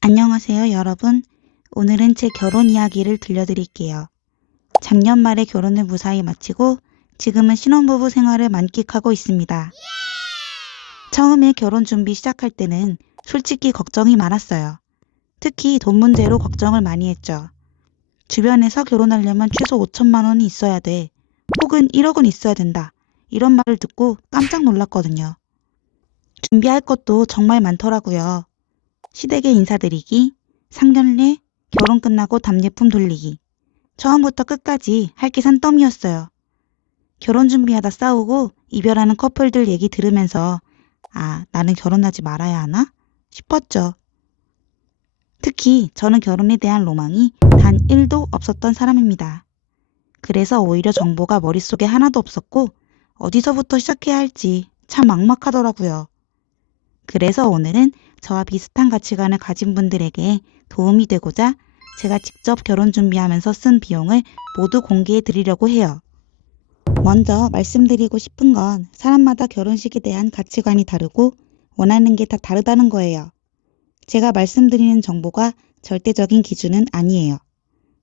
안녕하세요, 여러분. 오늘은 제 결혼 이야기를 들려드릴게요. 작년 말에 결혼을 무사히 마치고 지금은 신혼부부 생활을 만끽하고 있습니다. 처음에 결혼 준비 시작할 때는 솔직히 걱정이 많았어요. 특히 돈 문제로 걱정을 많이 했죠. 주변에서 결혼하려면 최소 5천만 원이 있어야 돼. 혹은 1억은 있어야 된다. 이런 말을 듣고 깜짝 놀랐거든요. 준비할 것도 정말 많더라고요. 시댁에 인사드리기, 상견례, 결혼 끝나고 답례품 돌리기. 처음부터 끝까지 할 게 산더미였어요. 결혼 준비하다 싸우고 이별하는 커플들 얘기 들으면서 나는 결혼하지 말아야 하나? 싶었죠. 특히 저는 결혼에 대한 로망이 단 1도 없었던 사람입니다. 그래서 오히려 정보가 머릿속에 하나도 없었고 어디서부터 시작해야 할지 참 막막하더라고요. 그래서 오늘은 저와 비슷한 가치관을 가진 분들에게 도움이 되고자 제가 직접 결혼 준비하면서 쓴 비용을 모두 공개해 드리려고 해요. 먼저 말씀드리고 싶은 건 사람마다 결혼식에 대한 가치관이 다르고 원하는 게 다 다르다는 거예요. 제가 말씀드리는 정보가 절대적인 기준은 아니에요.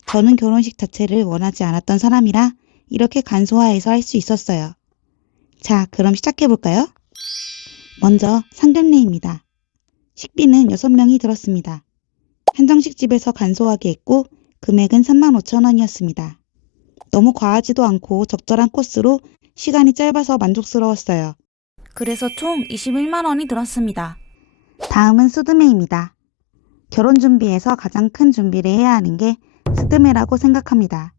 저는 결혼식 자체를 원하지 않았던 사람이라 이렇게 간소화해서 할 수 있었어요. 자, 그럼 시작해 볼까요? 먼저 상견례입니다. 식비는 6명이 들었습니다. 한정식 집에서 간소하게 했고 금액은 35,000원이었습니다. 너무 과하지도 않고 적절한 코스로 시간이 짧아서 만족스러웠어요. 그래서 총 21만 원이 들었습니다. 다음은 수드메입니다. 결혼 준비에서 가장 큰 준비를 해야 하는 게 스드메라고 생각합니다.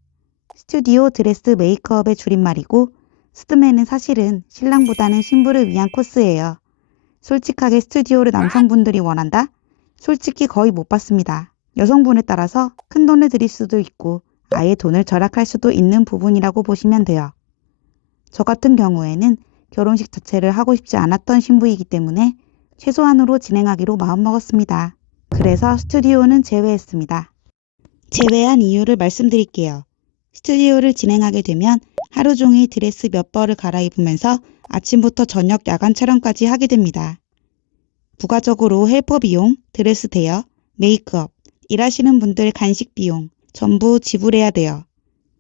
스튜디오 드레스 메이크업의 줄임말이고 스드메는 사실은 신랑보다는 신부를 위한 코스예요. 솔직하게 스튜디오를 남성분들이 원한다? 솔직히 거의 못 받습니다. 여성분에 따라서 큰 돈을 들일 수도 있고 아예 돈을 절약할 수도 있는 부분이라고 보시면 돼요. 저 같은 경우에는 결혼식 자체를 하고 싶지 않았던 신부이기 때문에 최소한으로 진행하기로 마음먹었습니다. 그래서 스튜디오는 제외했습니다. 제외한 이유를 말씀드릴게요. 스튜디오를 진행하게 되면 하루 종일 드레스 몇 벌을 갈아입으면서 아침부터 저녁 야간 촬영까지 하게 됩니다. 부가적으로 헬퍼 비용, 드레스 대여, 메이크업, 일하시는 분들 간식 비용 전부 지불해야 돼요.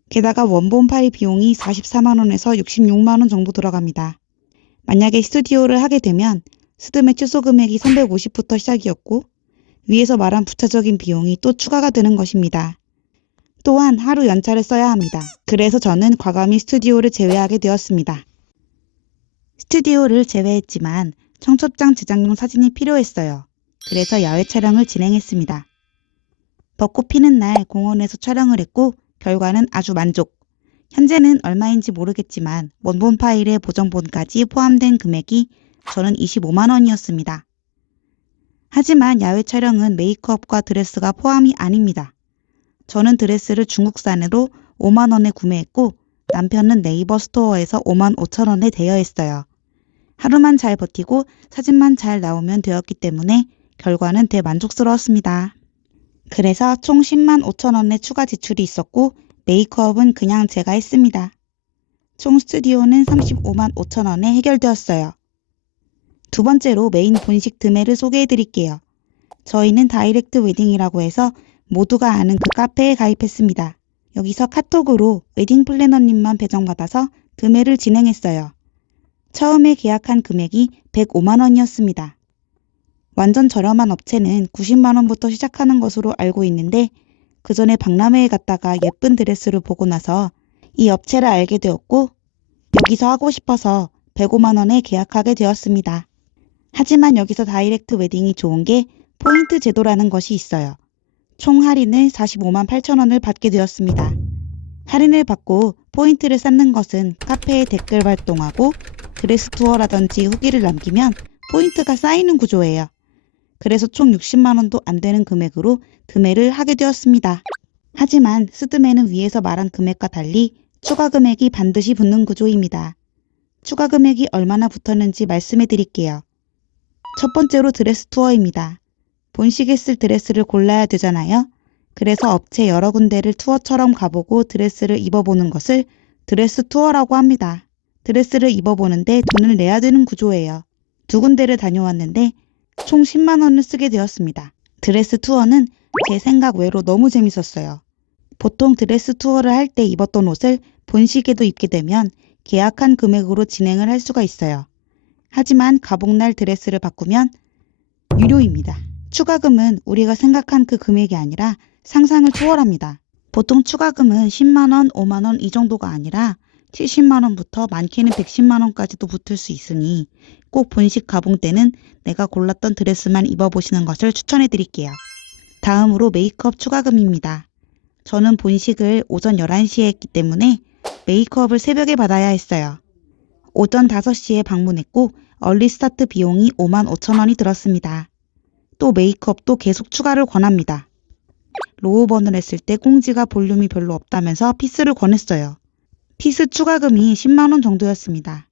게다가 원본 파일 비용이 44만 원에서 66만 원 정도 들어갑니다. 만약에 스튜디오를 하게 되면 스드메 최소 금액이 350부터 시작이었고 위에서 말한 부차적인 비용이 또 추가가 되는 것입니다. 또한 하루 연차를 써야 합니다. 그래서 저는 과감히 스튜디오를 제외하게 되었습니다. 스튜디오를 제외했지만 청첩장 제작용 사진이 필요했어요. 그래서 야외 촬영을 진행했습니다. 벚꽃 피는 날 공원에서 촬영을 했고 결과는 아주 만족. 현재는 얼마인지 모르겠지만 원본 파일에 보정본까지 포함된 금액이 저는 25만 원이었습니다. 하지만 야외 촬영은 메이크업과 드레스가 포함이 아닙니다. 저는 드레스를 중국산으로 5만 원에 구매했고 남편은 네이버 스토어에서 5만 5천 원에 대여했어요. 하루만 잘 버티고 사진만 잘 나오면 되었기 때문에 결과는 대만족스러웠습니다. 그래서 총 10만 5천 원의 추가 지출이 있었고 메이크업은 그냥 제가 했습니다. 총 스튜디오는 35만 5천 원에 해결되었어요. 두 번째로 메인 본식 드메를 소개해 드릴게요. 저희는 다이렉트 웨딩이라고 해서 모두가 아는 그 카페에 가입했습니다. 여기서 카톡으로 웨딩 플래너님만 배정받아서 드메를 진행했어요. 처음에 계약한 금액이 105만 원이었습니다. 완전 저렴한 업체는 90만 원부터 시작하는 것으로 알고 있는데 그 전에 박람회에 갔다가 예쁜 드레스를 보고 나서 이 업체를 알게 되었고 여기서 하고 싶어서 105만 원에 계약하게 되었습니다. 하지만 여기서 다이렉트 웨딩이 좋은 게 포인트 제도라는 것이 있어요. 총 할인을 45만 8천 원을 받게 되었습니다. 할인을 받고 포인트를 쌓는 것은 카페에 댓글 발동하고 드레스 투어라든지 후기를 남기면 포인트가 쌓이는 구조예요. 그래서 총 60만 원도 안 되는 금액으로 드메를 하게 되었습니다. 하지만 스드메는 위에서 말한 금액과 달리 추가 금액이 반드시 붙는 구조입니다. 추가 금액이 얼마나 붙었는지 말씀해 드릴게요. 첫 번째로 드레스 투어입니다. 본식에 쓸 드레스를 골라야 되잖아요. 그래서 업체 여러 군데를 투어처럼 가보고 드레스를 입어보는 것을 드레스 투어라고 합니다. 드레스를 입어보는데 돈을 내야 되는 구조예요. 두 군데를 다녀왔는데 총 10만 원을 쓰게 되었습니다. 드레스 투어는 제 생각 외로 너무 재밌었어요. 보통 드레스 투어를 할 때 입었던 옷을 본식에도 입게 되면 계약한 금액으로 진행을 할 수가 있어요. 하지만 가복날 드레스를 바꾸면 유료입니다. 추가금은 우리가 생각한 그 금액이 아니라 상상을 초월합니다. 보통 추가금은 10만원, 5만원 이 정도가 아니라 70만원부터 많게는 110만원까지도 붙을 수 있으니 꼭 본식 가봉 때는 내가 골랐던 드레스만 입어보시는 것을 추천해 드릴게요. 다음으로 메이크업 추가금입니다. 저는 본식을 오전 11시에 했기 때문에 메이크업을 새벽에 받아야 했어요. 오전 5시에 방문했고 얼리 스타트 비용이 55,000원이 들었습니다. 또 메이크업도 계속 추가를 권합니다. 로우번을 했을 때 꽁지가 볼륨이 별로 없다면서 피스를 권했어요. 피스 추가금이 10만원 정도였습니다.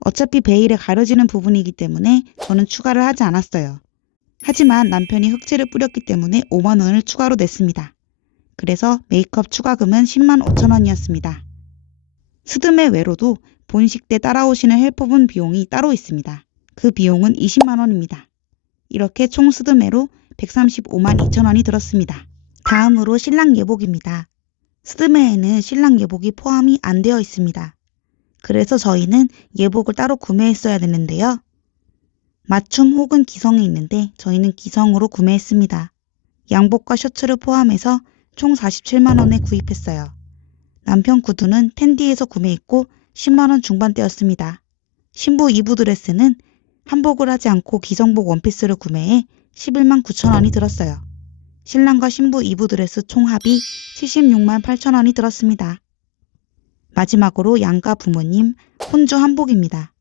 어차피 베일에 가려지는 부분이기 때문에 저는 추가를 하지 않았어요. 하지만 남편이 흑채를 뿌렸기 때문에 5만원을 추가로 냈습니다. 그래서 메이크업 추가금은 105,000원이었습니다. 스드메 외로도 본식 때 따라오시는 헬퍼분 비용이 따로 있습니다. 그 비용은 20만원입니다. 이렇게 총 스드메로 135만 2천원이 들었습니다. 다음으로 신랑 예복입니다. 스드메에는 신랑 예복이 포함이 안 되어 있습니다. 그래서 저희는 예복을 따로 구매했어야 되는데요. 맞춤 혹은 기성이 있는데 저희는 기성으로 구매했습니다. 양복과 셔츠를 포함해서 총 47만원에 구입했어요. 남편 구두는 텐디에서 구매했고 10만원 중반대였습니다. 신부 2부 드레스는 한복을 하지 않고 기성복 원피스를 구매해 11만 9천원이 들었어요. 신랑과 신부 2부 드레스 총합이 76만 8천원이 들었습니다. 마지막으로 양가 부모님 혼주 한복입니다.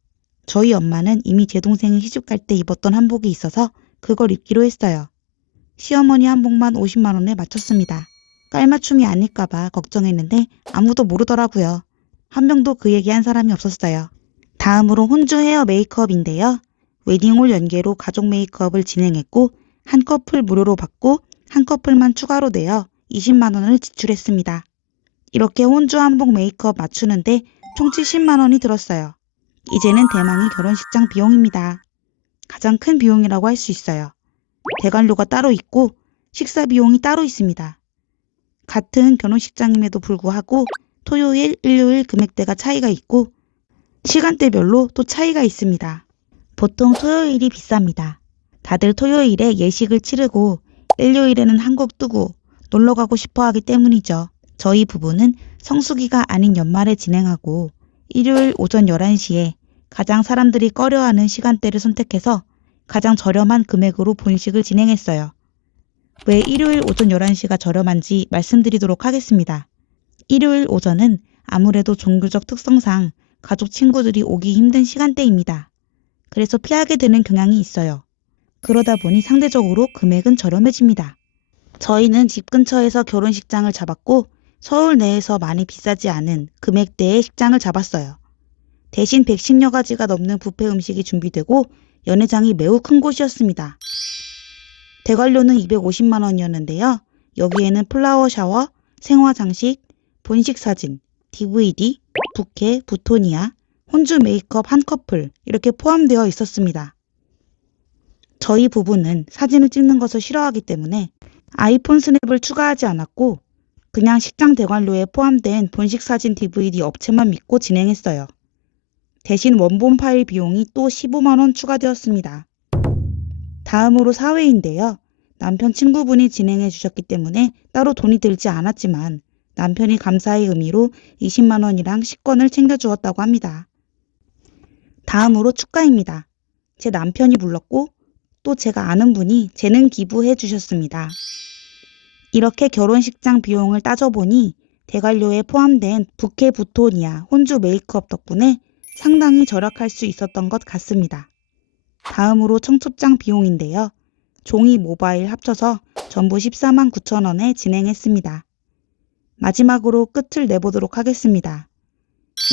저희 엄마는 이미 제 동생이 시집갈 때 입었던 한복이 있어서 그걸 입기로 했어요. 시어머니 한복만 50만원에 맞췄습니다. 깔맞춤이 아닐까봐 걱정했는데 아무도 모르더라고요. 한 명도 그 얘기한 사람이 없었어요. 다음으로 혼주 헤어 메이크업인데요. 웨딩홀 연계로 가족 메이크업을 진행했고 한 커플 무료로 받고 한 커플만 추가로 내어 20만원을 지출했습니다. 이렇게 혼주 한복 메이크업 맞추는데 총 70만원이 들었어요. 이제는 대망의 결혼식장 비용입니다. 가장 큰 비용이라고 할 수 있어요. 대관료가 따로 있고 식사 비용이 따로 있습니다. 같은 결혼식장임에도 불구하고 토요일, 일요일 금액대가 차이가 있고 시간대별로 또 차이가 있습니다. 보통 토요일이 비쌉니다. 다들 토요일에 예식을 치르고 일요일에는 한국 뜨고 놀러가고 싶어 하기 때문이죠. 저희 부부는 성수기가 아닌 연말에 진행하고 일요일 오전 11시에 가장 사람들이 꺼려하는 시간대를 선택해서 가장 저렴한 금액으로 본식을 진행했어요. 왜 일요일 오전 11시가 저렴한지 말씀드리도록 하겠습니다. 일요일 오전은 아무래도 종교적 특성상 가족 친구들이 오기 힘든 시간대입니다. 그래서 피하게 되는 경향이 있어요. 그러다 보니 상대적으로 금액은 저렴해집니다. 저희는 집 근처에서 결혼식장을 잡았고 서울 내에서 많이 비싸지 않은 금액대의 식장을 잡았어요. 대신 110여 가지가 넘는 뷔페 음식이 준비되고 연회장이 매우 큰 곳이었습니다. 대관료는 250만원이었는데요. 여기에는 플라워 샤워, 생화 장식, 본식 사진, DVD, 부케, 부토니아, 혼주 메이크업 한 커플 이렇게 포함되어 있었습니다. 저희 부부는 사진을 찍는 것을 싫어하기 때문에 아이폰 스냅을 추가하지 않았고 그냥 식장 대관료에 포함된 본식 사진 DVD 업체만 믿고 진행했어요. 대신 원본 파일 비용이 또 15만원 추가되었습니다. 다음으로 사회인데요. 남편 친구분이 진행해 주셨기 때문에 따로 돈이 들지 않았지만 남편이 감사의 의미로 20만원이랑 식권을 챙겨주었다고 합니다. 다음으로 축가입니다. 제 남편이 불렀고 또 제가 아는 분이 재능 기부해 주셨습니다. 이렇게 결혼식장 비용을 따져보니 대관료에 포함된 부케 부토니아 혼주 메이크업 덕분에 상당히 절약할 수 있었던 것 같습니다. 다음으로 청첩장 비용인데요. 종이 모바일 합쳐서 전부 14만 9천원에 진행했습니다. 마지막으로 끝을 내보도록 하겠습니다.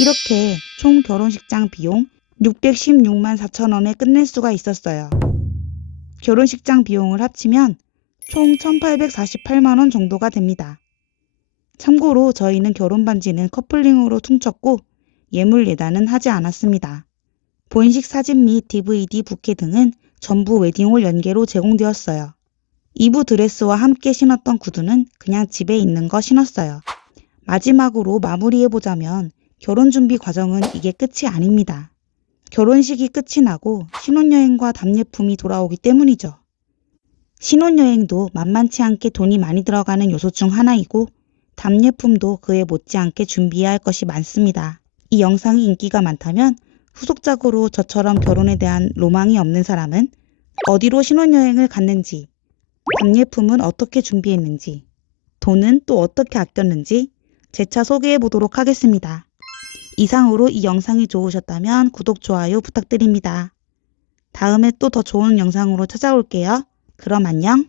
이렇게 총 결혼식장 비용 616만 4천원에 끝낼 수가 있었어요. 결혼식장 비용을 합치면 총 1848만원 정도가 됩니다. 참고로 저희는 결혼반지는 커플링으로 퉁쳤고 예물 예단은 하지 않았습니다. 본식 사진 및 DVD 부케 등은 전부 웨딩홀 연계로 제공되었어요. 이브 드레스와 함께 신었던 구두는 그냥 집에 있는 거 신었어요. 마지막으로 마무리해보자면 결혼 준비 과정은 이게 끝이 아닙니다. 결혼식이 끝이 나고 신혼여행과 답례품이 돌아오기 때문이죠. 신혼여행도 만만치 않게 돈이 많이 들어가는 요소 중 하나이고 답례품도 그에 못지않게 준비해야 할 것이 많습니다. 이 영상이 인기가 많다면 후속작으로 저처럼 결혼에 대한 로망이 없는 사람은 어디로 신혼여행을 갔는지, 답례품은 어떻게 준비했는지, 돈은 또 어떻게 아꼈는지 재차 소개해 보도록 하겠습니다. 이상으로 이 영상이 좋으셨다면 구독, 좋아요 부탁드립니다. 다음에 또 더 좋은 영상으로 찾아올게요. 그럼 안녕.